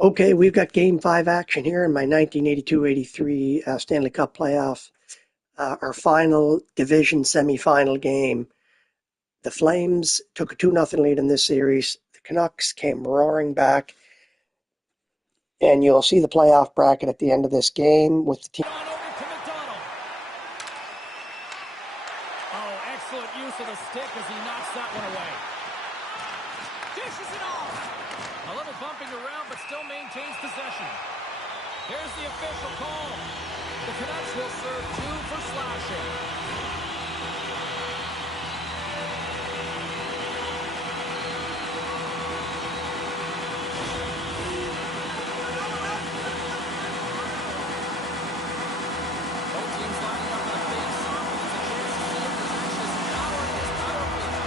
Okay, we've got Game 5 action here in my 1982-83 Stanley Cup Playoffs. Our final division semifinal game. The Flames took a 2-0 lead in this series. The Canucks came roaring back, and you'll see the playoff bracket at the end of this game with the team. Oh, excellent use of the stick as he knocks that one away. Dishes it off. A little bumping around, but still maintains possession. Here's the official call. The Canucks will serve 2 for slashing. Both teams lining up for the face-off, and it's a chance to see if there's actually some power in this power play.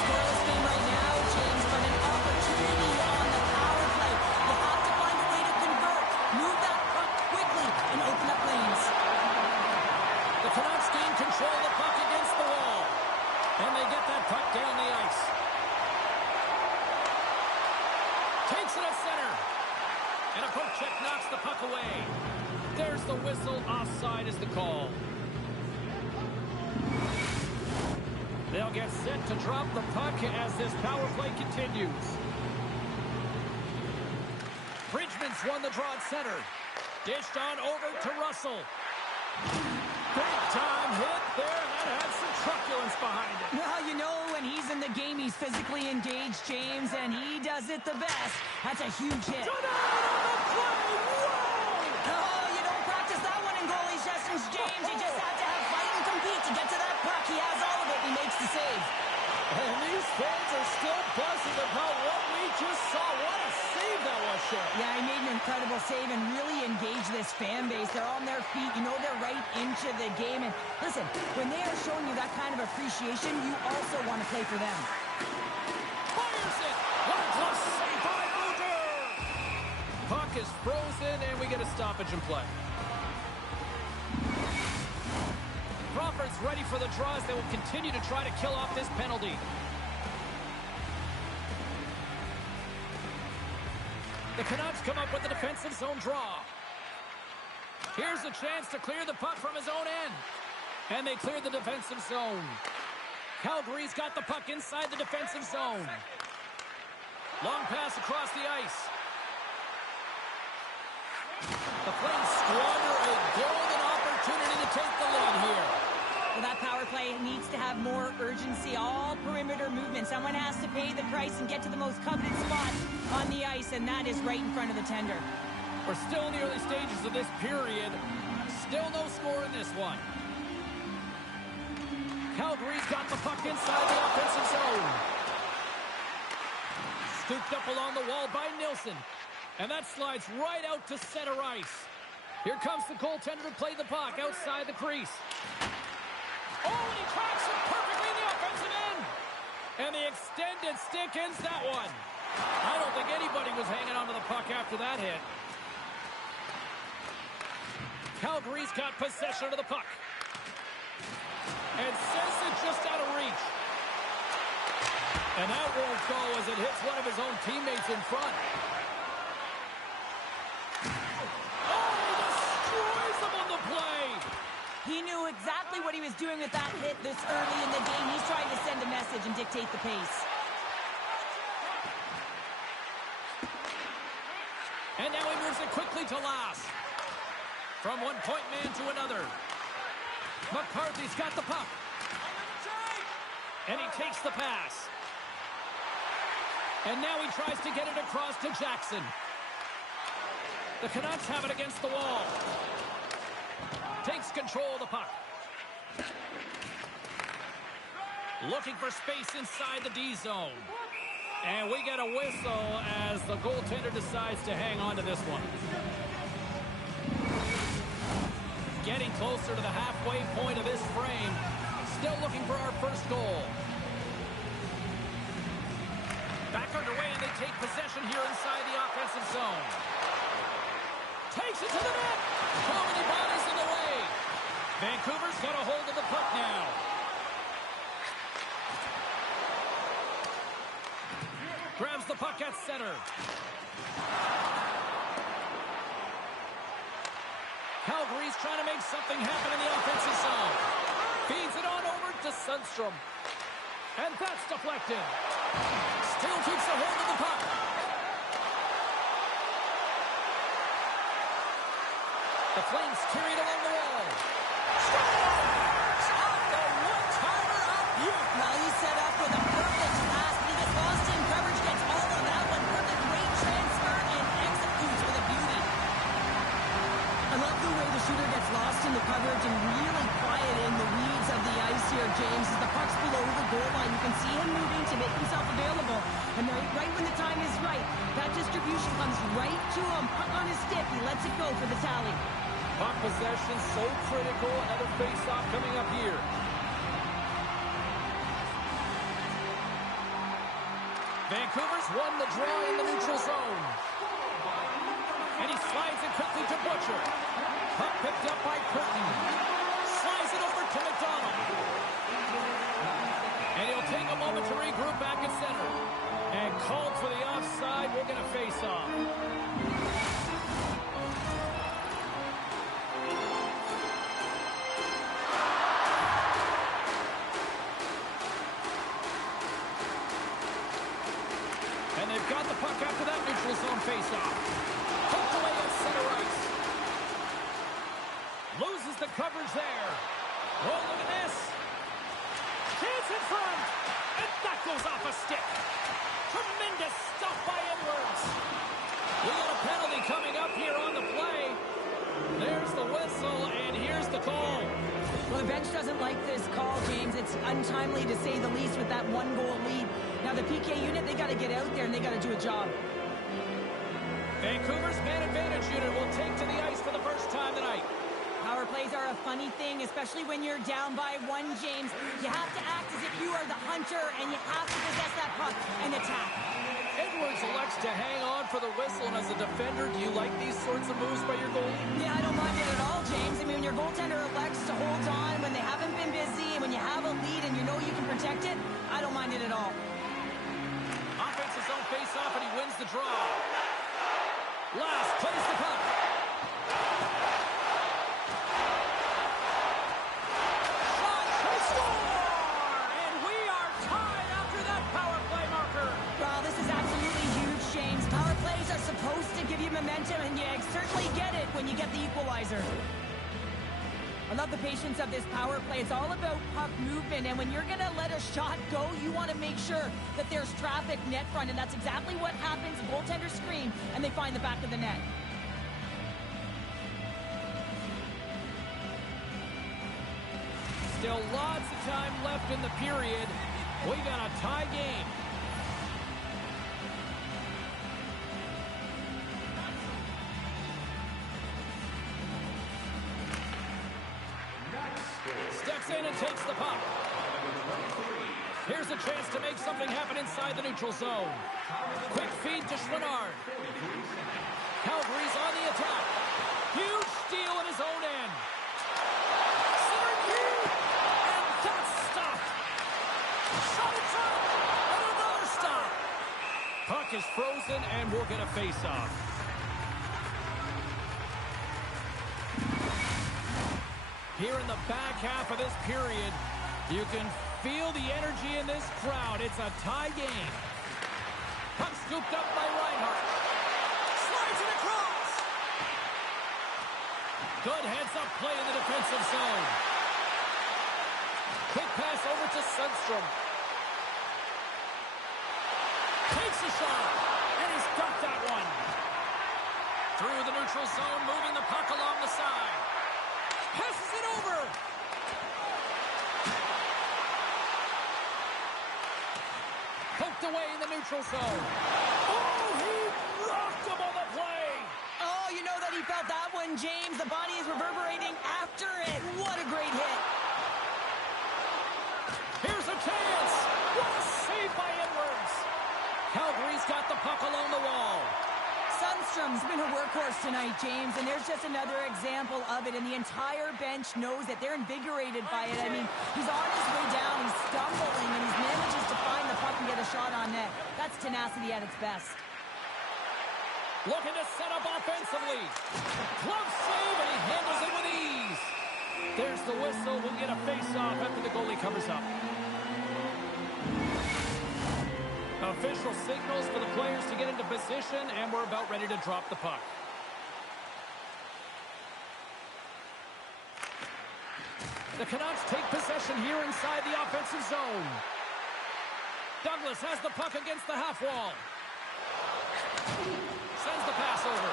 Scoreless game right now, James, but an opportunity on the power play. You have to find a way to convert. Move that puck quickly and open up lanes. The Canucks gain control of the puck against the wall. And they get that puck down the ice. Takes it at center. And a poke check knocks the puck away. There's the whistle. Offside is the call. They'll get set to drop the puck as this power play continues. Bridgman's won the draw at center. Dished on over to Russell. Big time hit there. That had some truculence behind it. Well, you know, when he's in the game, he's physically engaged, James, and he does it the best. That's a huge hit. Oh, you don't practice that one in goalie sessions, James. You just have to have fight and compete to get to that puck. He has all of it. He makes the save. And these fans are still buzzing about what we just saw. What a save that was, Sheriff. Yeah, he made an incredible save and really engaged this fan base. They're on their feet. You know, they're right into the game. And listen, when they are showing you that kind of appreciation, you also want to play for them. Fires it. What a close save by Uder. Puck is frozen, and we get a stoppage in play. Crawford's ready for the draws. They will continue to try to kill off this penalty. The Canucks come up with the defensive zone draw. Here's a chance to clear the puck from his own end. And they clear the defensive zone. Calgary's got the puck inside the defensive zone. Long pass across the ice. The Flames squander a golden opportunity to take the lead here. Well, that power play needs to have more urgency. All perimeter movement. Someone has to pay the price and get to the most coveted spot on the ice, and that is right in front of the tender. We're still in the early stages of this period. Still no score in this one. Calgary's got the puck inside the offensive zone. Scooped up along the wall by Nilsson. And that slides right out to center ice. Here comes the goaltender to play the puck outside the crease. Oh, and he tracks it perfectly in the offensive end. And the extended stick ends that one. I don't think anybody was hanging onto the puck after that hit. Calgary's got possession of the puck. And sends it just out of reach. And that won't go as it hits one of his own teammates in front. He knew exactly what he was doing with that hit this early in the game. He's trying to send a message and dictate the pace. And now he moves it quickly to last. From one point man to another. McCarthy's got the puck. And he takes the pass. And now he tries to get it across to Jackson. The Canucks have it against the wall. Takes control of the puck. Looking for space inside the D zone. And we get a whistle as the goaltender decides to hang on to this one. Getting closer to the halfway point of this frame. Still looking for our first goal. Back underway, and they take possession here inside the offensive zone. Takes it to the net. How many bodies in the way? Vancouver's got a hold of the puck now. Grabs the puck at center. Calgary's trying to make something happen in the offensive zone. Feeds it on over to Sundstrom. And that's deflected. Still keeps a hold of the puck. The Flames carry it along the wall. Scores! Off the one-timer up here. Well, he's set up with a perfect pass, but he gets lost in coverage, gets all of that one. Perfect great transfer and executes with a beauty. I love the way the shooter gets lost in the coverage and really quiet in the weeds of the ice here, James. As the puck's below the goal line, you can see him moving to make himself available. And right when the time is right, that distribution comes right to him. Puck on his stick, he lets it go for the tally. Puck possession so critical. Another face-off coming up here. Vancouver's won the draw in the neutral zone. And he slides it quickly to Butcher. Puck picked up by Curtin. Slides it over to McDonald. And he'll take a moment to regroup back at center. And called for the offside. We're going to face off. And they've got the puck after that neutral zone face-off. Poked away at center ice. Loses the coverage there. Oh, look at this. Chance in front. And that goes off a stick. Tremendous stuff by Edwards. We got a penalty coming up here on the play. There's the whistle, and here's the call. Well, the bench doesn't like this call, James. It's untimely to say the least with that one-goal lead. Now, the PK unit, they got to get out there, and they got to do a job. Vancouver's man advantage unit will take to the ice for the first time tonight. Power plays are a funny thing, especially when you're down by one, James. You have to act as if you are the hunter, and you have to possess that puck and attack. Edwards elects to hang on for the whistle, and as a defender, do you like these sorts of moves by your goalie? Yeah, I don't mind it at all, James. I mean, when your goaltender elects to hold on when they haven't been busy, and when you have a lead and you know you can protect it, I don't mind it at all. Offensive zone face-off, and he wins the draw. Last plays the puck. Shot, they score! And we are tied after that power play marker. Well, this is absolutely huge, James. Power plays are supposed to give you momentum, and you certainly get it when you get the equalizer. I love the patience of this power play. It's all about puck movement, and when you're going to let a shot go, you want to make sure that there's traffic net front, and that's exactly what happens. Goaltenders scream, and they find the back of the net. Still lots of time left in the period. We got a tie game. Steps in and takes the puck. Here's a chance to make something happen inside the neutral zone. Quick feed to Schwinnard. Calgary's on the attack. Huge steal in his own end. Center feed. And that's stopped. Shot in front. And another stop. Puck is frozen and we'll get a face-off. Here in the back half of this period, you can feel the energy in this crowd. It's a tie game. Puck scooped up by Reinhart. Slides it across. Good heads-up play in the defensive zone. Quick pass over to Sundstrom. Takes a shot, and he's got that one. Through the neutral zone, moving the puck along the side. Passes it over. Poked away in the neutral zone. Oh, he rocked him on the play. Oh, you know that he felt that one, James. The body is reverberating after it. What a great hit. Here's a chance. What a save by Edwards. Calgary's got the puck along the wall. Sundstrom's been a workhorse tonight, James, and there's just another example of it, and the entire bench knows that they're invigorated by it. I mean, he's on his way down, he's stumbling, and he manages to find the puck and get a shot on net. That's tenacity. tenacity at its best. Looking to set up offensively. Glove save, and he handles it with ease. There's the whistle. We'll get a face-off after the goalie covers up. Official signals for the players to get into position, and we're about ready to drop the puck. The Canucks take possession here inside the offensive zone. Douglas has the puck against the half wall. Sends the pass over.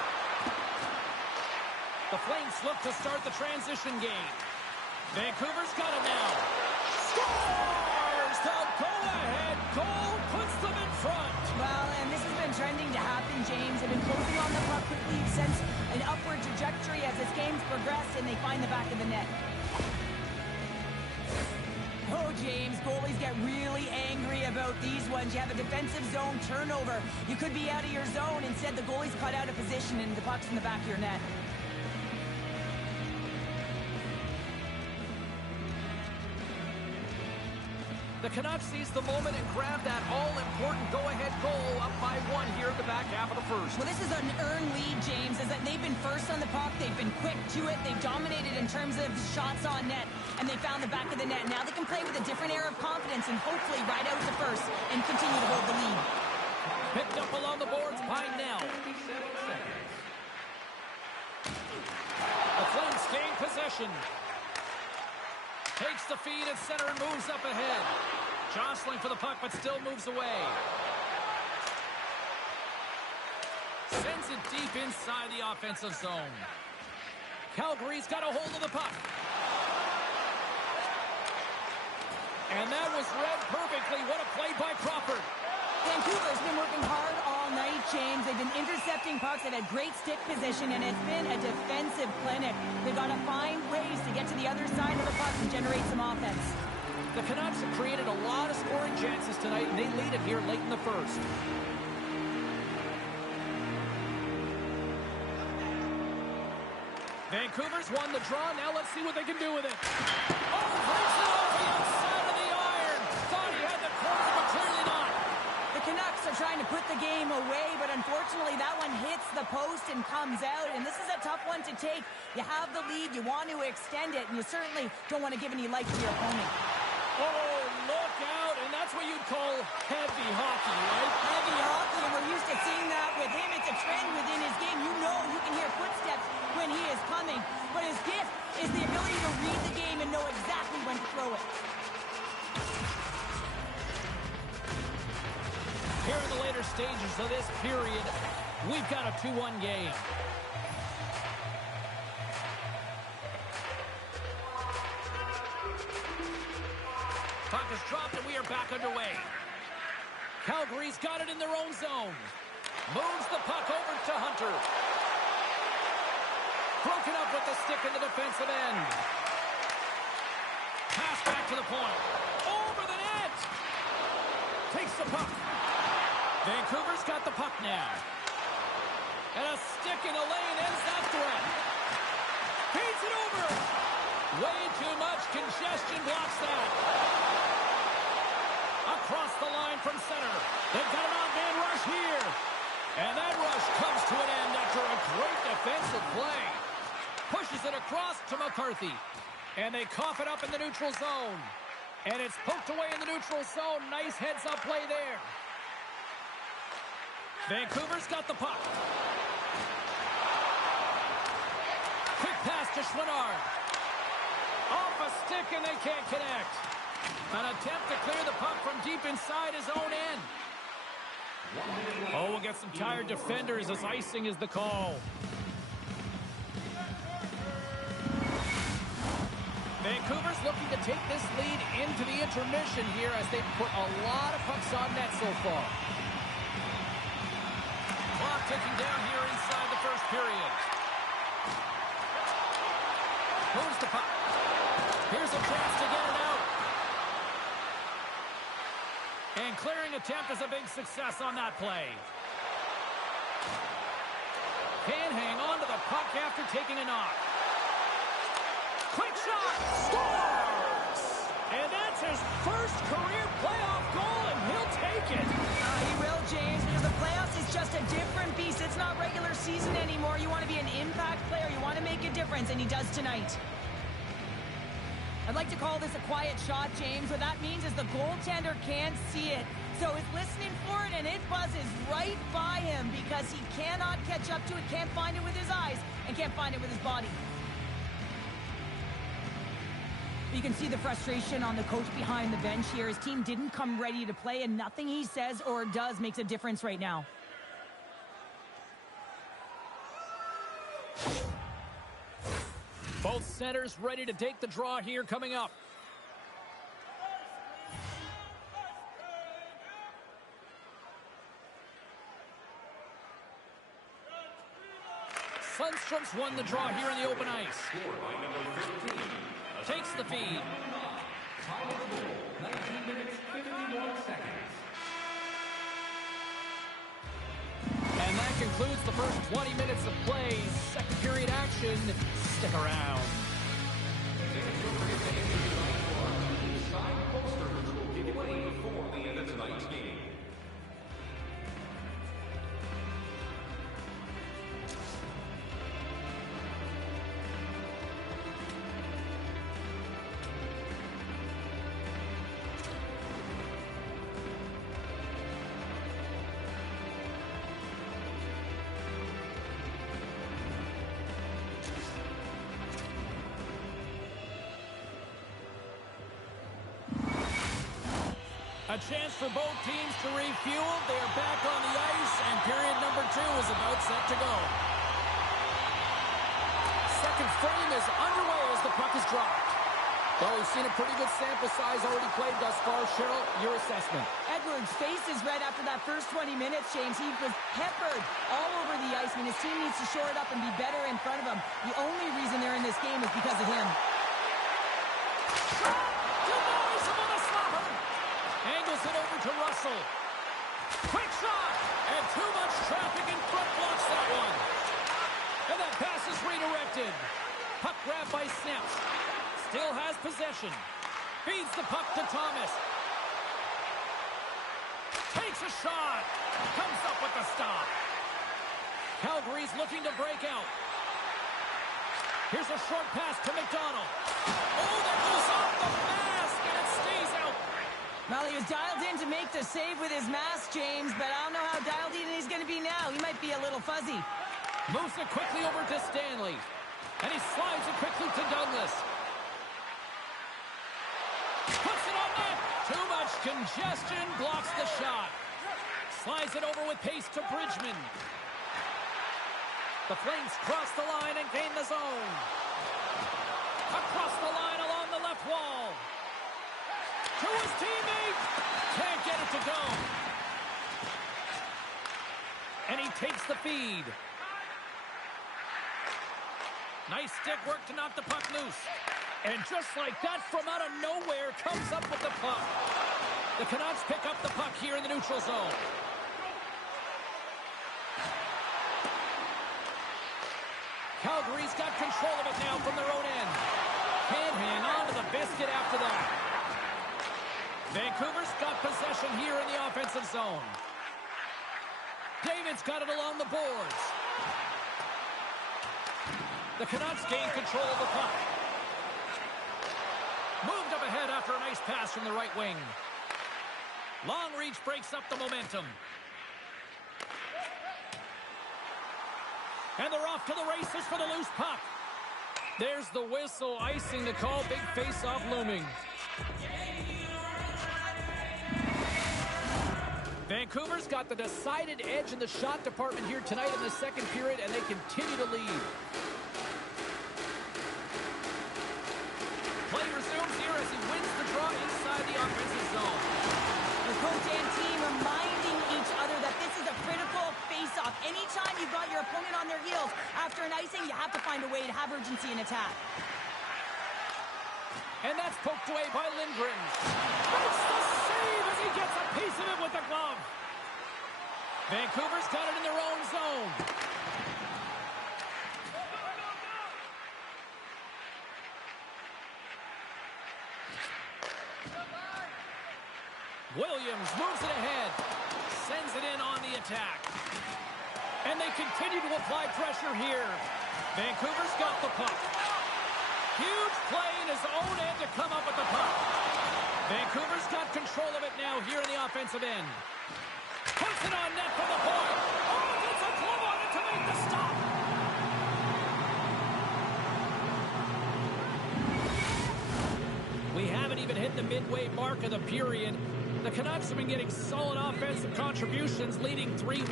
The Flames look to start the transition game. Vancouver's got it now. Scores! The go-ahead goal puts them in front. Well, and this has been trending to happen, James. They've been closing on the puck quickly since an upward trajectory as this game's progressed, and they find the back of the net. Oh, James, goalies get really angry about these ones. You have a defensive zone turnover. You could be out of your zone. Instead, the goalie's cut out of position, and the puck's in the back of your net. The Canucks seize the moment and grab that all-important go-ahead goal up by 1 here in the back half of the first. Well, this is an earned lead, James, as that they've been first on the puck. They've been quick to it. They've dominated in terms of shots on net, and they found the back of the net. Now they can play with a different air of confidence and hopefully ride out to first and continue to hold the lead. Picked up along the boards by Nell. The Flames gain possession. Takes the feed at center and moves up ahead. Jostling for the puck, but still moves away. Sends it deep inside the offensive zone. Calgary's got a hold of the puck. And that was read perfectly. What a play by Crawford. Vancouver's been working hard all night, James. They've been intercepting pucks. They've had great stick position, and it's been a defensive clinic. They've got to find ways to get to the other side of the puck and generate some offense. The Canucks have created a lot of scoring chances tonight, and they lead it here late in the first. Vancouver's won the draw. Now let's see what they can do with it. Oh, breaks it off the outside of the iron. Thought he had the corner, but clearly not. The Canucks are trying to put the game away, but unfortunately that one hits the post and comes out, and this is a tough one to take. You have the lead, you want to extend it, and you certainly don't want to give any life to your opponent. Oh, look out, and that's what you'd call heavy hockey, right? Heavy hockey, and we're used to seeing that with him. It's a trend within his game. You know you can hear footsteps when he is coming, but his gift is the ability to read the game and know exactly when to throw it. Here in the later stages of this period, we've got a 2-1 game. Puck is dropped and we are back underway. Calgary's got it in their own zone. Moves the puck over to Hunter. Broken up with the stick in the defensive end. Pass back to the point. Over the net. Takes the puck. Vancouver's got the puck now. And a stick in the lane ends that threat. Feeds it over. Way too much congestion blocks that. Across the line from center. They've got an on-man rush here. And that rush comes to an end after a great defensive play. Pushes it across to McCarthy. And they cough it up in the neutral zone. And it's poked away in the neutral zone. Nice heads-up play there. Vancouver's got the puck. Quick pass to Schwinnard. Off a stick and they can't connect. An attempt to clear the puck from deep inside his own end. Oh, we'll get some tired defenders as icing is the call. Vancouver's looking to take this lead into the intermission here as they've put a lot of pucks on net so far. Clock ticking down here inside the first period. Moves the puck. Here's a chance to get it out. And clearing attempt is a big success on that play. Can hang on to the puck after taking a knock. Quick shot! Scores! And that's his first career playoff goal, and he'll take it. He will, James. difference, and he does tonight. I'd like to call this a quiet shot, James. What that means is the goaltender can't see it. So he's listening for it, and it buzzes right by him because he cannot catch up to it, can't find it with his eyes, and can't find it with his body. You can see the frustration on the coach behind the bench here. His team didn't come ready to play, and nothing he says or does makes a difference right now. Both centers ready to take the draw here coming up. Sundstrom's won the draw here in the open ice. Takes the feed. 19 minutes, 51 seconds. And that concludes the first 20 minutes of play. Second period action. Stick around. Sign poster which will give away before the end of tonight's game. A chance for both teams to refuel. They are back on the ice, and period number 2 is about set to go. Second frame is underway as the puck is dropped. Well, we've seen a pretty good sample size already played thus far. Cheryl, your assessment. Edwards' face is red after that first 20 minutes, James. He was peppered all over the ice. I mean, his team needs to shore it up and be better in front of him. The only reason they're in this game is because of him. Angles it over to Russell. Quick shot! And too much traffic in front blocks that one. And that pass is redirected. Puck grabbed by Snaps. Still has possession. Feeds the puck to Thomas. Takes a shot. Comes up with the stop. Calgary's looking to break out. Here's a short pass to McDonald. Oh, that goes off the mask, and it stays out. Well, he was dialed in to make the save with his mask, James, but I don't know how dialed in he's going to be now. He might be a little fuzzy. Moves it quickly over to Stanley. And he slides it quickly to Douglas. Puts it on net. Too much congestion. Blocks the shot. Slides it over with pace to Bridgman. The Flames cross the line and gain the zone. Across the line along the left wall. To his teammate. Can't get it to go. And he takes the feed. Nice stick work to knock the puck loose. And just like that, from out of nowhere, comes up with the puck. The Canucks pick up the puck here in the neutral zone. Calgary's got control of it now from their own end. Can't hang on to the biscuit after that. Vancouver's got possession here in the offensive zone. David's got it along the boards. The Canucks gain control of the puck. Moved up ahead after a nice pass from the right wing. Long reach breaks up the momentum. And they're off to the races for the loose puck. There's the whistle, icing the call. Big face-off looming. Vancouver's got the decided edge in the shot department here tonight in the second period, and they continue to lead. Play resumes here as he wins the draw inside the offensive zone. The coach and team reminding each other that this is a critical face-off. Anytime you've got your opponent on their heels after an icing, you have to find a way to have urgency in attack. And that's poked away by Lindgren. It's the save as he gets a piece of it with the glove. Vancouver's got it in their own zone. Williams moves it ahead. Sends it in on the attack. And they continue to apply pressure here. Vancouver's got the puck. Huge play in his own end to come up with the puck. Vancouver's got control of it now here in the offensive end. Puts it on net from the point. Oh, gets a glove on it to make the stop. We haven't even hit the midway mark of the period. The Canucks have been getting solid offensive contributions, leading 3-1.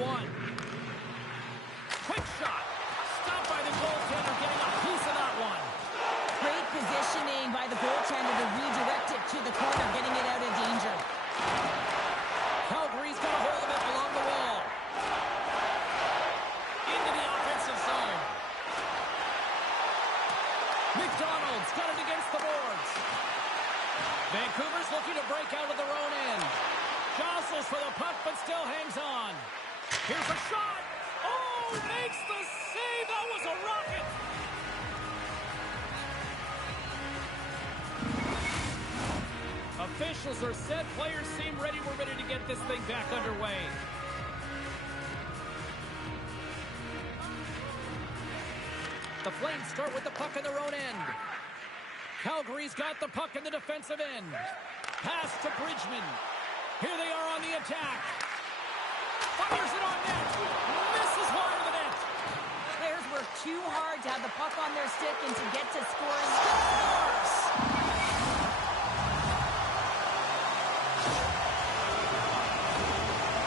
Quick shot. Stopped by the goaltender, getting a piece of that one. Great positioning by the goaltender to redirect it to the corner, getting it out of danger. Calgary's got a hold of it along the wall. Into the offensive zone. McDonald's got it against the boards. Vancouver's looking to break out of their own end. Jostles for the puck, but still hangs on. Here's a shot. Oh, makes the save. That was a rocket. Officials are set. Players seem ready. We're ready to get this thing back underway. The Flames start with the puck in their own end. Calgary's got the puck in the defensive end. Pass to Bridgman. Here they are on the attack. Fires it on net. Misses wide of the net. Players work too hard to have the puck on their stick and to get to scoring. Scores!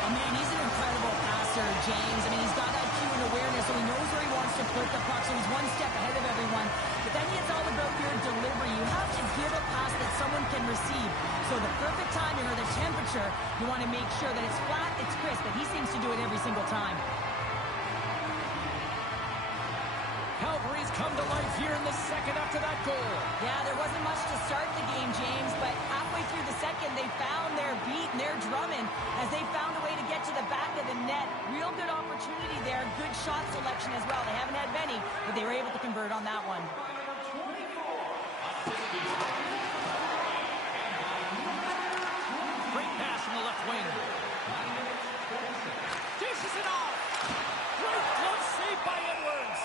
Oh, man, he's an incredible passer, James. I mean, he's got IQ and awareness, so he knows where he wants to put the puck, so he's one step ahead of everyone. But then it's all about your delivery. You have to give a pass that someone can receive. So the perfect timing or the temperature, you want to make sure that it's flat, it's crisp, but he seems to do it every single time. Calgary's come to life here in the second after that goal. Yeah, there wasn't much to start the game, James, but halfway through the second, they found their beat and their drumming as they found a way to get to the back of the net. Real good opportunity there. Good shot selection as well. They haven't had many, but they were able to convert on that one. Great pass from the left wing. Dishes it off. Great glove save by Edwards.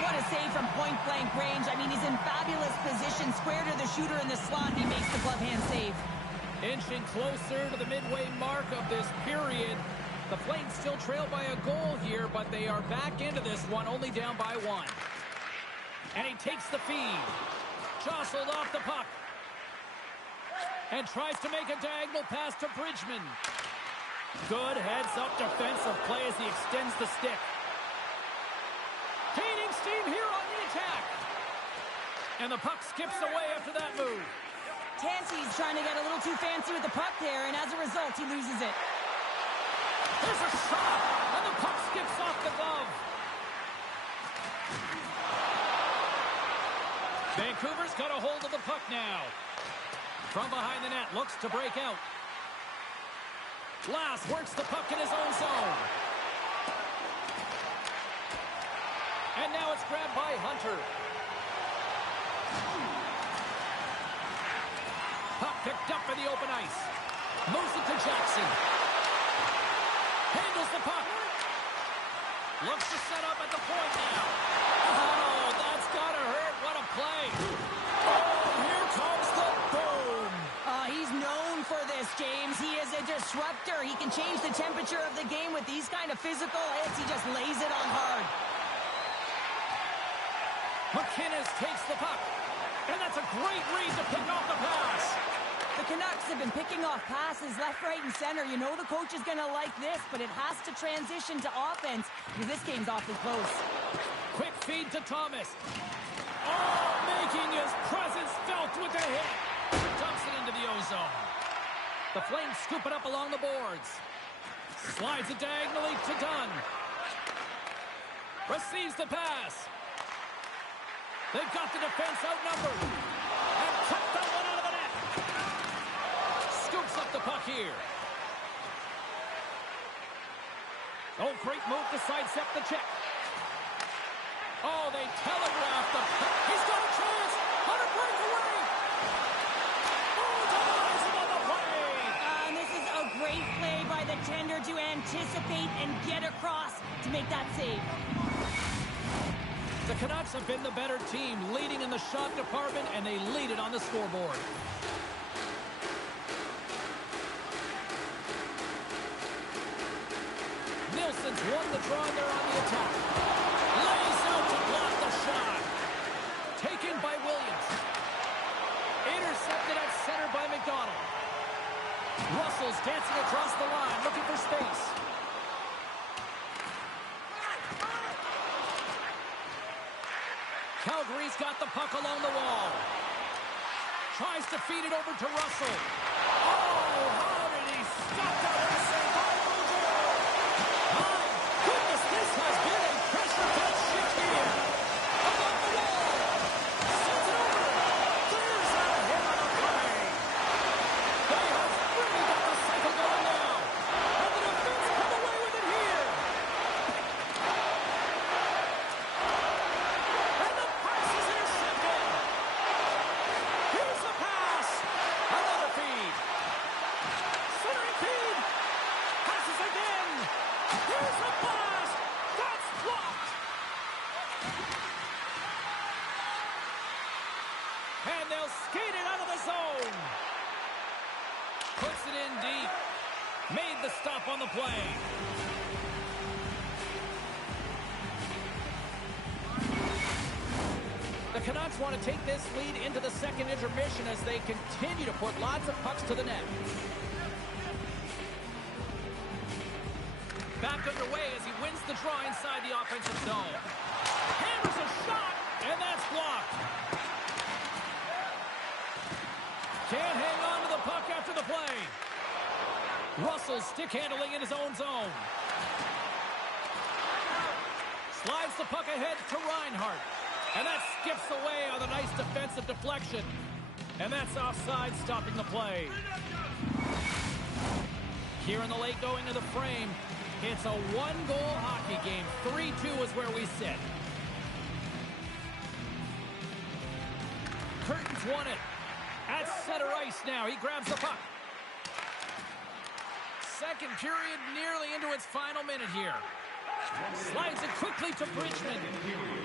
What a save from point-blank range. I mean, he's in fabulous position, square to the shooter in the slot, and he makes the glove hand save. Inching closer to the midway mark of this period. The Flames still trail by a goal here, but they are back into this one, only down by one. And he takes the feed. Jostled off the puck. And tries to make a diagonal pass to Bridgman. Good heads-up defensive play as he extends the stick. Gaining steam here on the attack. And the puck skips away after that move. Tanty's trying to get a little too fancy with the puck there, and as a result, he loses it. There's a shot, and the puck skips off the glove. Vancouver's got a hold of the puck now. From behind the net, looks to break out. Lass works the puck in his own zone. And now it's grabbed by Hunter. Puck picked up for the open ice. Moves it to Jackson. Handles the puck. Looks to set up at the point now. Oh, that's gotta hurt. What a play. Oh, here comes the boom. He's known for this, James. He is a disruptor. He can change the temperature of the game with these kind of physical hits. He just lays it on hard. McInnes takes the puck. And that's a great read to pick off the pass. The Canucks have been picking off passes left, right, and center. You know the coach is going to like this, but it has to transition to offense because this game's awfully close. Quick feed to Thomas. Oh, making his presence felt with the hit. Dumps it into the ozone. The Flames scoop it up along the boards. Slides it diagonally to Dunn. Receives the pass. They've got the defense outnumbered. And cut that one out of the net. Scoops up the puck here. Oh, great move to sidestep the check. Oh, they telegraphed the puck. He's got a chance. Hunter breakaway. Oh, denies him on the play. And this is a great play by the tender to anticipate and get across to make that save. The Canucks have been the better team, leading in the shot department, and they lead it on the scoreboard. Nilsson's won the draw, and they're on the attack. Lays out to block the shot. Taken by Williams. Intercepted at center by McDonald. Russell's dancing across the line, looking for space. Calgary's got the puck along the wall. Tries to feed it over to Russell. Oh, how did he stop that racing by Bouger? My goodness, this has been a pressure-filled shift here. Along the wall. Sends it over. Clears out ahead on a play. They have really got the cycle going now. And the defense come away with it here. And the pass is intercepted. Here's the pass. Another feed. Centering feed. Passes again. Here's the blast. That's blocked. And they'll skate it out of the zone. Puts it in deep. Made the stop on the play. The Canucks want to take this lead into the second intermission as they continue to put lots of pucks to the net. Back underway as he wins the draw inside the offensive zone. Hammers a shot, and that's blocked. Can't hang on to the puck after the play. Russell's stick handling in his own zone. Slides the puck ahead to Reinhart. And that skips away on a nice defensive deflection. And that's offside, stopping the play. Here in the late going of the frame, it's a one-goal hockey game. 3-2 is where we sit. Curtin's won it. At center ice now. He grabs the puck. Second period nearly into its final minute here. Slides it quickly to Bridgman.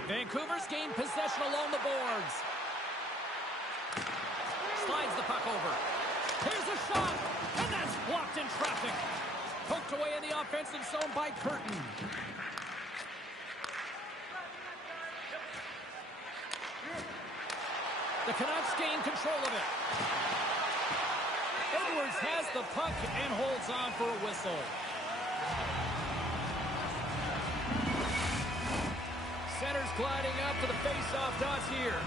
Vancouver's gained possession along the boards. Slides the puck over. Here's a shot, and that's blocked in traffic. Poked away in the offensive zone by Curtin. The Canucks gain control of it. Edwards has the puck and holds on for a whistle. Center's gliding up to the face-off dots here.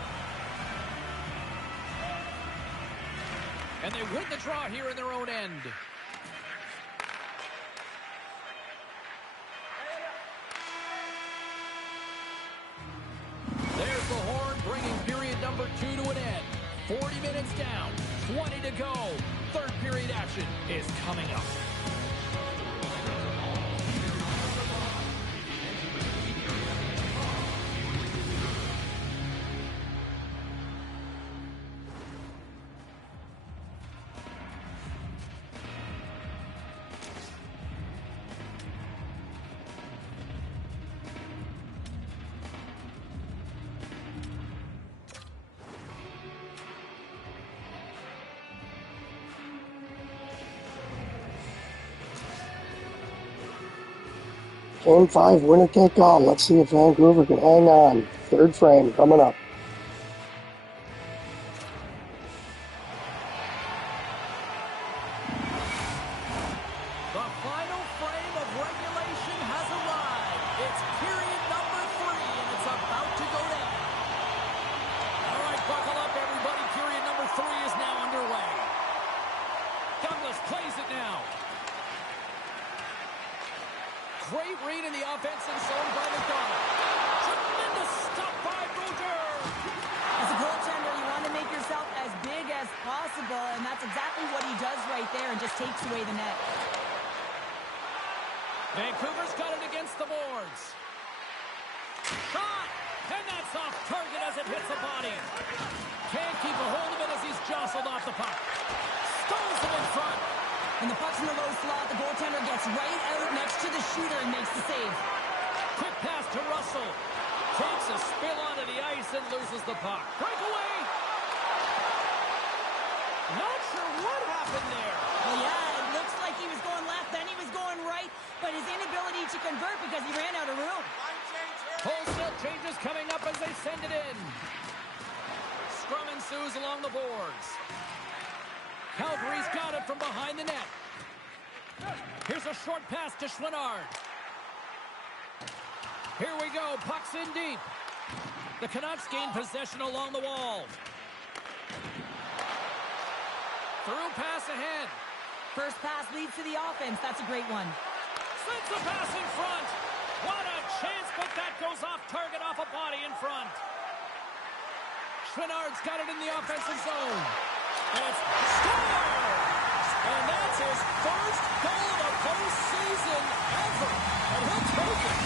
And they win the draw here in their own end. There's the horn bringing period number 2 to an end. 40 minutes down, 20 to go. Third period action is coming up. Game 5, winner take all. Let's see if Vancouver can hang on. Third frame coming up. The final frame of regulation has arrived. It's period number 3, and it's about to go down. All right, buckle up, everybody. Period number 3 is now underway. Douglas plays it now. Great read in the offensive zone by McDonald. Tremendous stop by Bouger. As a goaltender, you want to make yourself as big as possible, and that's exactly what he does right there and just takes away the net. Vancouver's got it against the boards. Shot! And that's off target as it hits the body. Can't keep a hold of it as he's jostled off the puck. Stones it in front. And the puck's in the low slot, the goaltender gets right out next to the shooter and makes the save. Quick pass to Russell. Takes a spill onto the ice and loses the puck. Breakaway! Not sure what happened there. Well, yeah, it looks like he was going left, then he was going right, but his inability to convert because he ran out of room. Wholesale changes coming up as they send it in. Scrum ensues along the boards. Calgary's got it from behind the net. Here's a short pass to Chouinard. Here we go, puck's in deep. The Canucks gain possession along the wall. Through pass ahead. First pass leads to the offense. That's a great one. Sends the pass in front. What a chance, but that goes off target, off a body in front. Chouinard's got it in the offensive zone. And it's scored! And that's his first goal of the postseason ever. And he'll take it.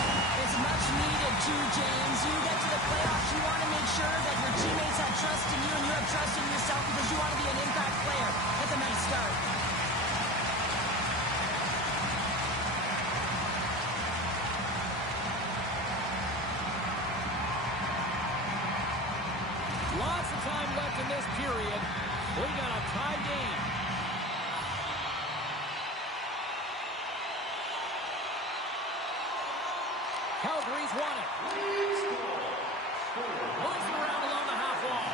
It's much needed too, James. You get to the playoffs, you want to make sure that your teammates have trust in you and you have trust in yourself because you want to be an impact player. That's a nice start. Lots of time left in this period. We got a tie game. Calgary's won it. Moves it around along the half wall.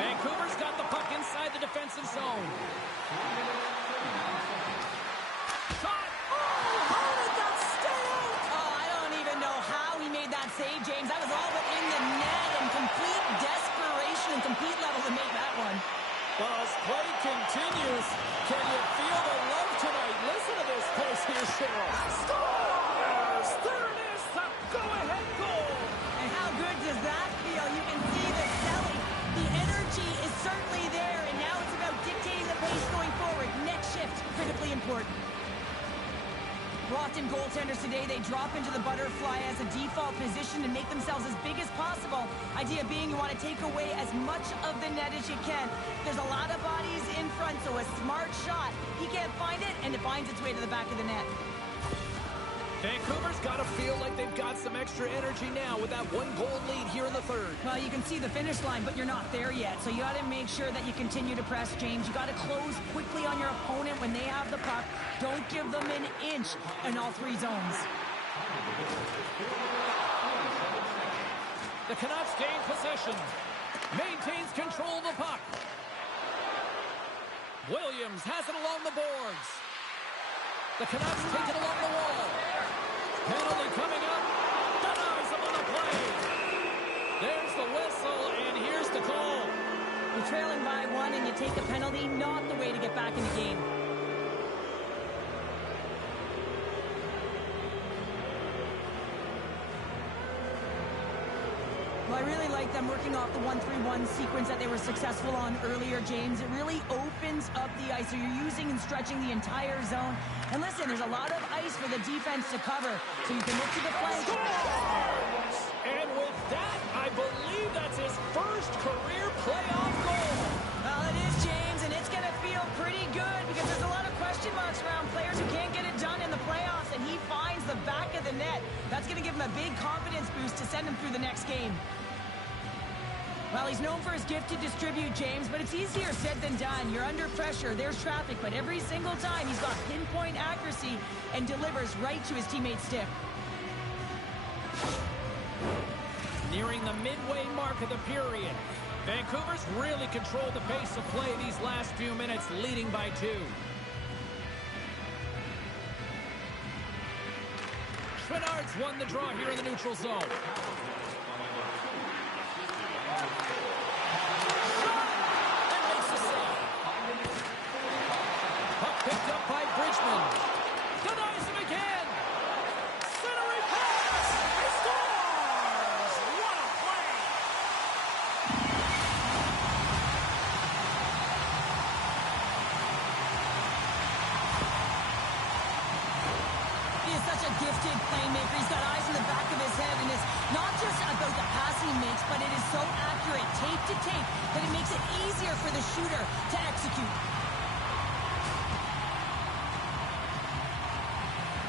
Vancouver's got the puck inside the defensive zone. Shot! Oh, how did that stay out? Oh, I don't even know how he made that save, James. That was all within the net and complete desperation and complete level to make that one. Well, as play continues, can you feel the love tonight? Listen to this place here, Cheryl. Scores! There it is, the go-ahead goal. And how good does that feel? You can see the selling. The energy is certainly there, and now it's about dictating the pace going forward. Next shift, critically important. Often goaltenders today, they drop into the butterfly as a default position to make themselves as big as possible. Idea being you want to take away as much of the net as you can. There's a lot of bodies in front, so a smart shot. He can't find it, and it finds its way to the back of the net. Vancouver's got to feel like they've got some extra energy now with that one-goal lead here in the third. Well, you can see the finish line, but you're not there yet. So you got to make sure that you continue to press, James. You got to close quickly on your opponent when they have the puck. Don't give them an inch in all three zones. The Canucks gain possession. Maintains control of the puck. Williams has it along the boards. The Canucks take it along the wall. Penalty coming up. Denies him on the play. There's the whistle, and here's the call. You're trailing by one and you take a penalty, not the way to get back in the game. Well, I really like them working off the 1-3-1 sequence that they were successful on earlier, James. It really opens up the ice, so you're using and stretching the entire zone. And listen, there's a lot of ice for the defense to cover, so you can look to the flank. Scores! And with that, I believe that's his first career playoff goal. Well, it is, James, and it's going to feel pretty good because there's a lot of question marks around players who can't get it done in the playoffs, and he finds the back of the net. That's going to give him a big confidence boost to send him through the next game. Well, he's known for his gift to distribute, James, but it's easier said than done. You're under pressure, there's traffic, but every single time he's got pinpoint accuracy and delivers right to his teammate's stick. Nearing the midway mark of the period. Vancouver's really controlled the pace of play these last few minutes, leading by 2. Chouinard's won the draw here in the neutral zone. Picked up by Bridgman. Denies him again. Centering pass. He scores! What a play! He is such a gifted playmaker. He's got eyes in the back of his head, and it's not just about the pass he makes, but it is so accurate, tape to tape, that it makes it easier for the shooter to execute.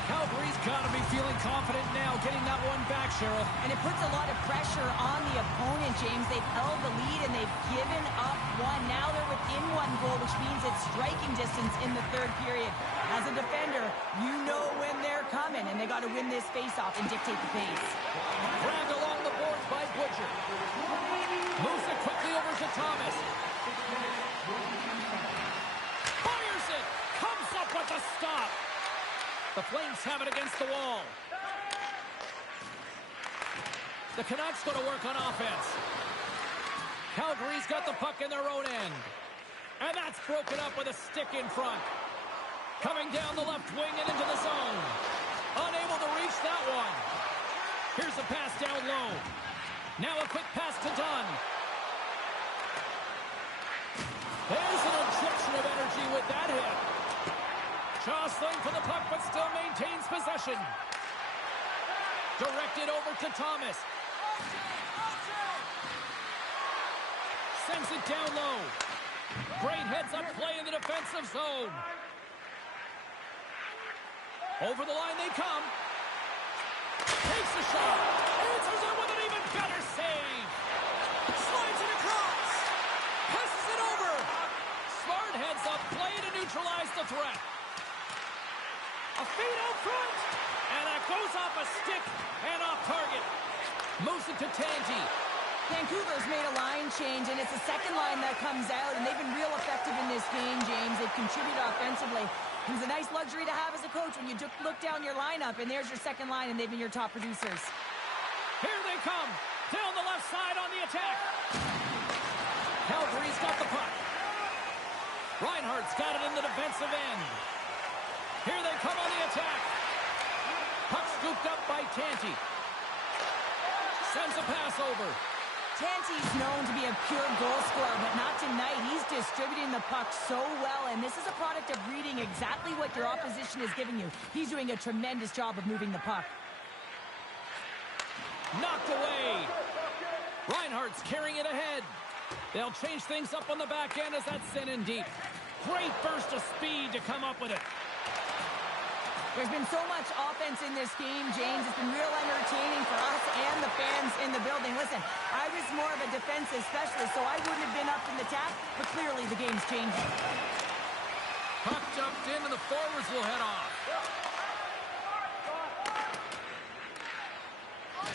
Calgary's got to be feeling confident now, getting that one back, Cheryl. And it puts a lot of pressure on the opponent, James. They've held the lead and they've given up one. Now they're within one goal, which means it's striking distance in the third period. As a defender, you know when they're coming, and they got to win this faceoff and dictate the pace. Grabbed along the boards by Butcher. Moves it quickly over to Thomas. Fires it. Comes up with a stop. The Flames have it against the wall. The Canucks going to work on offense. Calgary's got the puck in their own end. And that's broken up with a stick in front. Coming down the left wing and into the zone. Unable to reach that one. Here's a pass down low. Now a quick pass to Dunn. There's an injection of energy with that hit. Jostling for the puck, but still maintains possession. Directed over to Thomas. Sends it down low. Great heads-up play in the defensive zone. Over the line they come. Takes a shot. Answers it with an even better save. Slides it across. Passes it over. Smart heads-up play to neutralize the threat. A feed out front. And that goes off a stick and off target. Moves it to Tanti. Vancouver's made a line change, and it's the second line that comes out, and they've been real effective in this game, James. They've contributed offensively. It was a nice luxury to have as a coach when you look down your lineup, and there's your second line, and they've been your top producers. Here they come. Down the left side on the attack. Calgary's got the puck. Reinhardt's got it in the defensive end. Here they come on the attack. Puck scooped up by Tanti. Sends a pass over. Tanti's known to be a pure goal scorer, but not tonight. He's distributing the puck so well, and this is a product of reading exactly what your opposition is giving you. He's doing a tremendous job of moving the puck. Knocked away. Reinhardt's carrying it ahead. They'll change things up on the back end as that's sent in deep. Great burst of speed to come up with it. There's been so much offense in this game, James. It's been real entertaining for us and the fans in the building. Listen, I was more of a defensive specialist, so I wouldn't have been up in the tap, but clearly the game's changing. Puck jumped in, and the forwards will head off.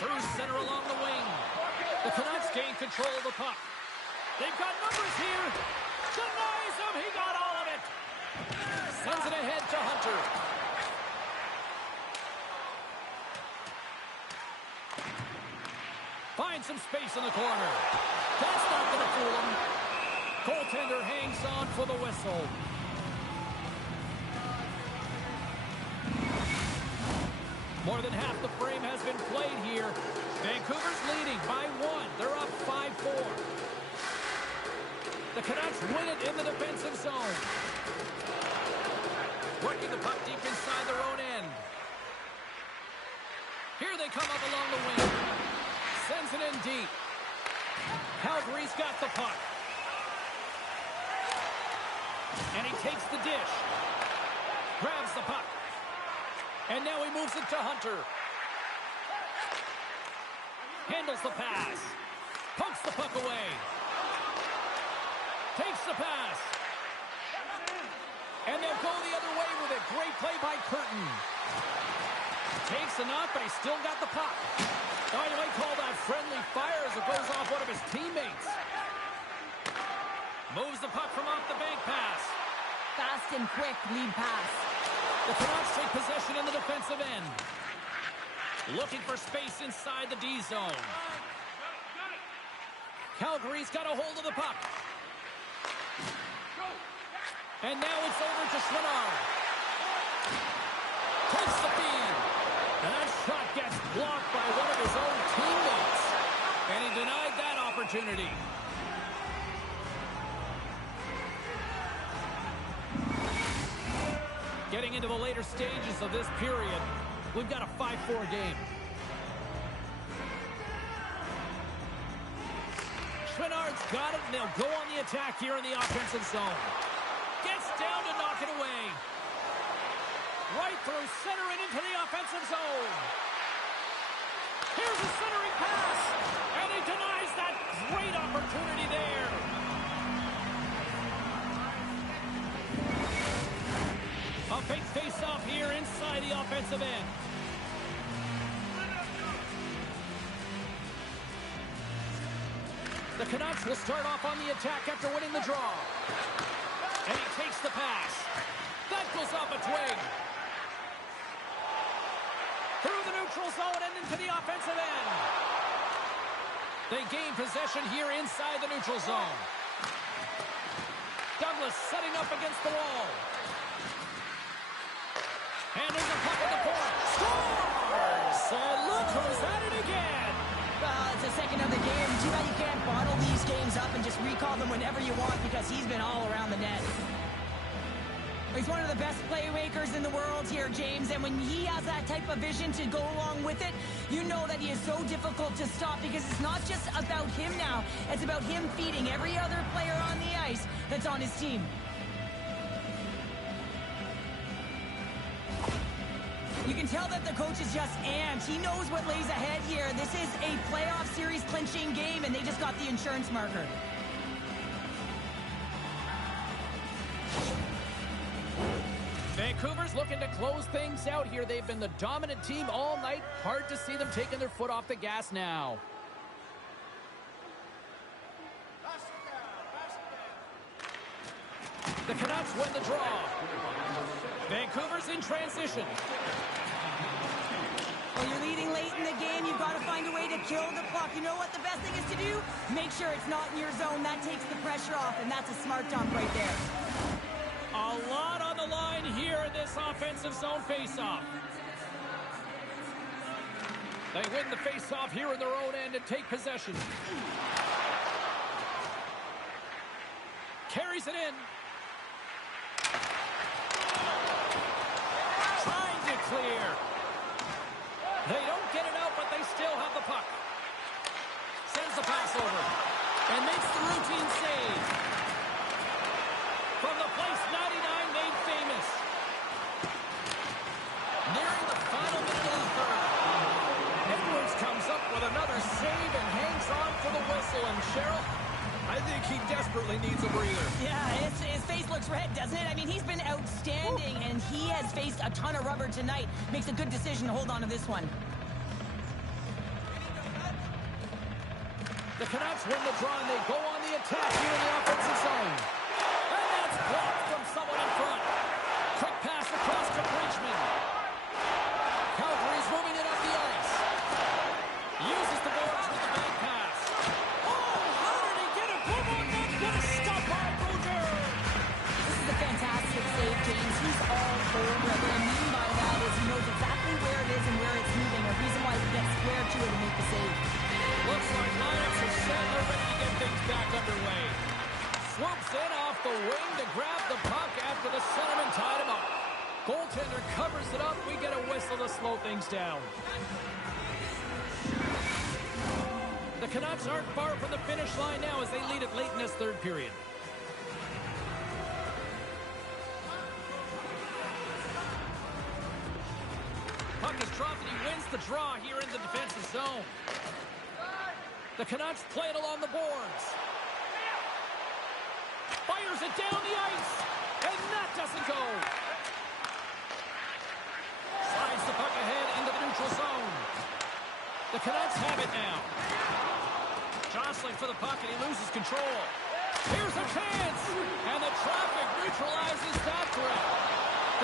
Through center along the wing. The Canucks gain control of the puck. They've got numbers here. Denies him. He got all of it. Sends it ahead to Hunter. Finds some space in the corner. That's not going to fool him. Goaltender hangs on for the whistle. More than half the frame has been played here. Vancouver's leading by 1. They're up 5-4. The Canucks win it in the defensive zone. Working the puck deep inside their own end. Here they come up along the wing. Sends it in deep. Calgary's got the puck. And he takes the dish. Grabs the puck. And now he moves it to Hunter. Handles the pass. Pokes the puck away. Takes the pass. And they'll go the other way with it. Great play by Curtin. Takes a knock, but he's still got the puck. Oh, you might call that friendly fire as it goes off one of his teammates. Moves the puck from off the bank pass. Fast and quick lead pass. The Canucks take possession in the defensive end. Looking for space inside the D zone. Calgary's got a hold of the puck. And now it's over to Chouinard. Takes the feed. And that shot gets blocked by one of his own teammates. And he denied that opportunity. Getting into the later stages of this period, we've got a 5-4 game. Chouinard's got it, and they'll go on the attack here in the offensive zone. Gets down to knock it away. right through center and into the offensive zone. Here's a centering pass, and he denies that great opportunity there. A big face-off here inside the offensive end. The Canucks will start off on the attack after winning the draw. And he takes the pass. That goes off a twig. Through the neutral zone and into the offensive end. They gain possession here inside the neutral zone. Douglas setting up against the wall. And there's a puck at the point. Scores! And look who's at it again. Well, it's the second of the game. Too bad you can't bottle these games up and just recall them whenever you want because he's been all around the net. He's one of the best playmakers in the world here, James, and when he has that type of vision to go along with it, you know that he is so difficult to stop because it's not just about him now. It's about him feeding every other player on the ice that's on his team. You can tell that the coach is just amped. He knows what lays ahead here. This is a playoff series clinching game, and they just got the insurance marker. Vancouver's looking to close things out here. They've been the dominant team all night. Hard to see them taking their foot off the gas now. The Canucks win the draw. Vancouver's in transition. When you're leading late in the game, you've got to find a way to kill the puck. You know what the best thing is to do? Make sure it's not in your zone. That takes the pressure off, and that's a smart dump right there. A lot on the line here in this offensive zone faceoff. They win the faceoff here in their own end and take possession. Carries it in. Trying to clear. They don't get it out, but they still have the puck. Sends the pass over. And makes the routine save. From the place 99 made famous. Nearing the final minute of the third. Edwards comes up with another save and hangs on for the whistle. And Cheryl, I think he desperately needs a breather. Yeah, his face looks red, doesn't it? I mean, he's been outstanding, and he has faced a ton of rubber tonight. Makes a good decision to hold on to this one. The Canucks win the draw, and they go on the attack here in the offensive zone. And that's blocked from someone in front. Quick pass across to Bridgman. Calgary's moving it up the ice. Uses the boards with the back pass. Oh, how did he get it? Boom, not gonna stop by Bouger. This is a fantastic save, James. He's all over it. What I mean by that is he knows exactly where it is and where it's moving. A reason why he gets square to it and make the save. Looks like Lions are set. They're ready to get things back underway. Swoops in off the wing to grab the puck after the centerman tied him up. Goaltender covers it up. We get a whistle to slow things down. The Canucks aren't far from the finish line now as they lead it late in this third period. Puck is dropped and he wins the draw here in the defensive zone. The Canucks play it along the boards. Fires it down the ice. And that doesn't go. Slides the puck ahead into the neutral zone. The Canucks have it now. Jostling for the puck and he loses control. Here's a chance. And the traffic neutralizes that threat.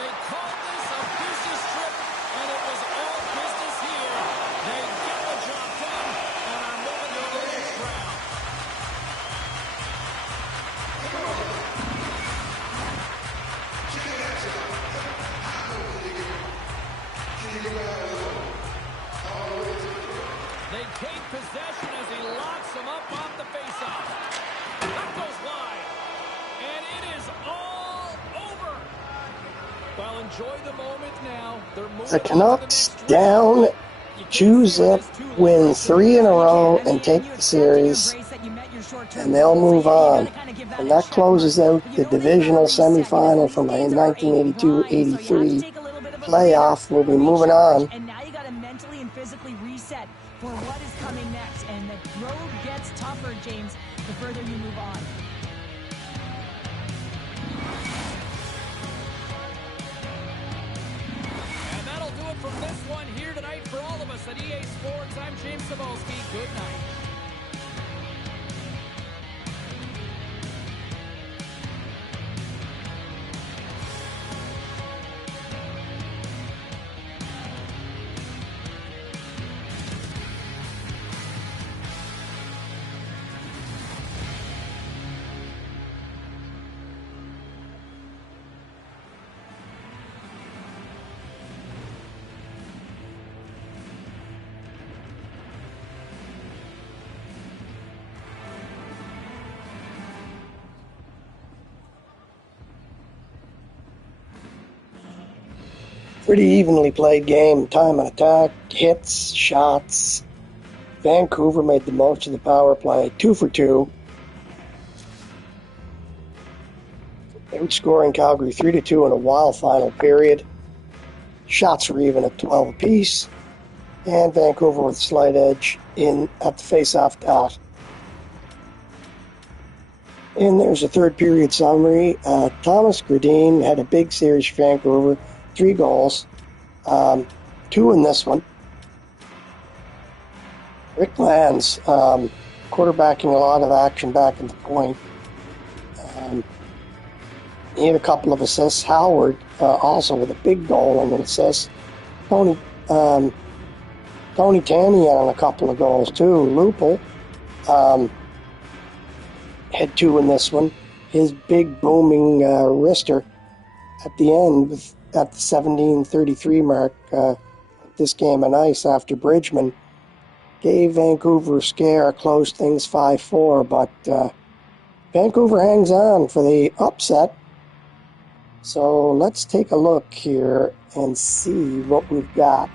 They called this a business trip. And it was all business here. They get the job done. And are moving to the next round. They take possession as he locks him up off the faceoff. That goes wide. And it is all over. Well, enjoy the moment now. They're moving The Canucks down, choose up, win 3 in a row, and take the series, and they'll move on. And that closes out the divisional semifinal from 1982-83 playoff. We'll be moving on. And now you got to mentally and physically reset for what is coming next. And the road gets tougher, James, the further you move on. And that'll do it from this one here tonight for all of us at EA Sports. I'm James Cebulski. Good night. Pretty evenly played game. Time on attack, hits, shots. Vancouver made the most of the power play. 2 for 2. Outscoring Calgary 3-2 in a wild final period. Shots were even at 12 apiece. And Vancouver with a slight edge in at the face-off dot. And there's a third period summary. Thomas Gradin had a big series for Vancouver. 3 goals. 2 in this one. Rick Lands quarterbacking a lot of action back at the point. He had a couple of assists. Howard also with a big goal and an assist. Tony Tanian on a couple of goals too. Lupul had 2 in this one. His big booming wrister at the end at the 17:33 mark. This game on ice after Bridgman gave Vancouver a scare, closed things 5-4, but Vancouver hangs on for the upset. So let's take a look here and see what we've got.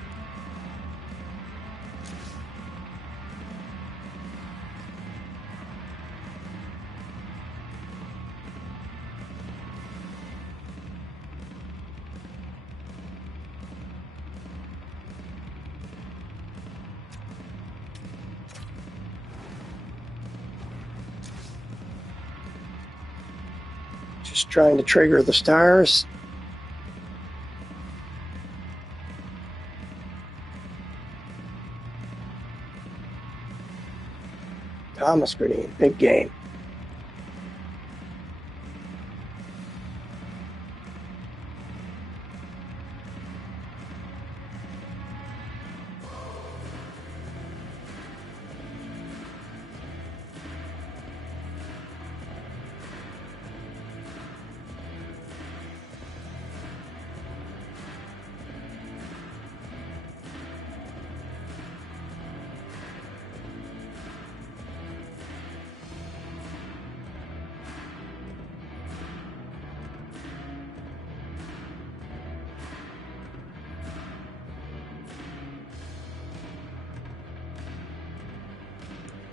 Just trying to trigger the stars. Thomas Gradin, big game.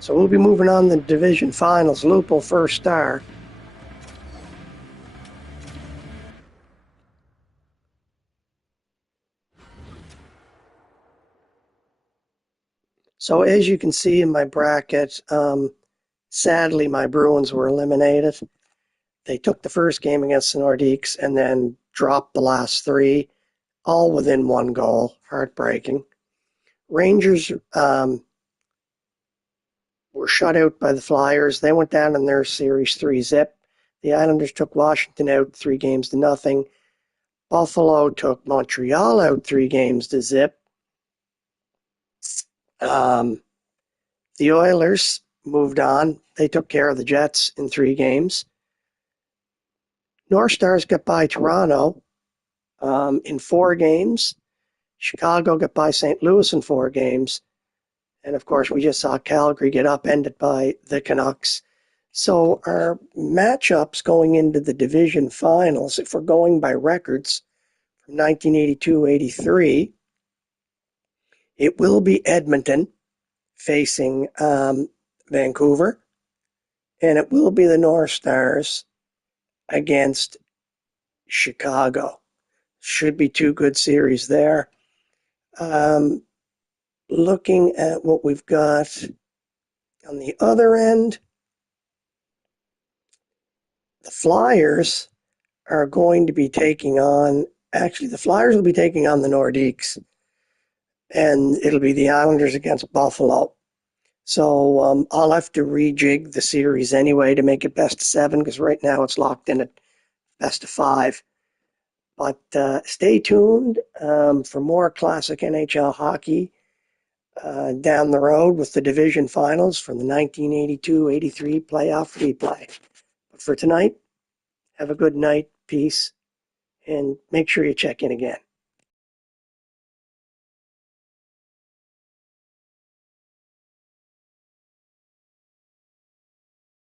So we'll be moving on to the division finals. Lupul first star. So as you can see in my bracket, sadly my Bruins were eliminated. They took the first game against the Nordiques and then dropped the last 3, all within 1 goal. Heartbreaking. Rangers were shut out by the Flyers. They went down in their series 3-0. The Islanders took Washington out 3-0. Buffalo took Montreal out 3-0. The Oilers moved on. They took care of the Jets in 3 games. North Stars got by Toronto in 4 games. Chicago got by St. Louis in 4 games. And, of course, we just saw Calgary get upended by the Canucks. So our matchups going into the division finals, if we're going by records from 1982-83, it will be Edmonton facing Vancouver, and it will be the North Stars against Chicago. Should be two good series there. Looking at what we've got on the other end, the Flyers are going to be taking on, actually, the Flyers will be taking on the Nordiques, and it'll be the Islanders against Buffalo. So I'll have to rejig the series anyway to make it best of 7, because right now it's locked in at best of 5. But stay tuned for more classic NHL hockey down the road with the division finals from the 1982-83 playoff replay. But for tonight, have a good night, peace, and make sure you check in again.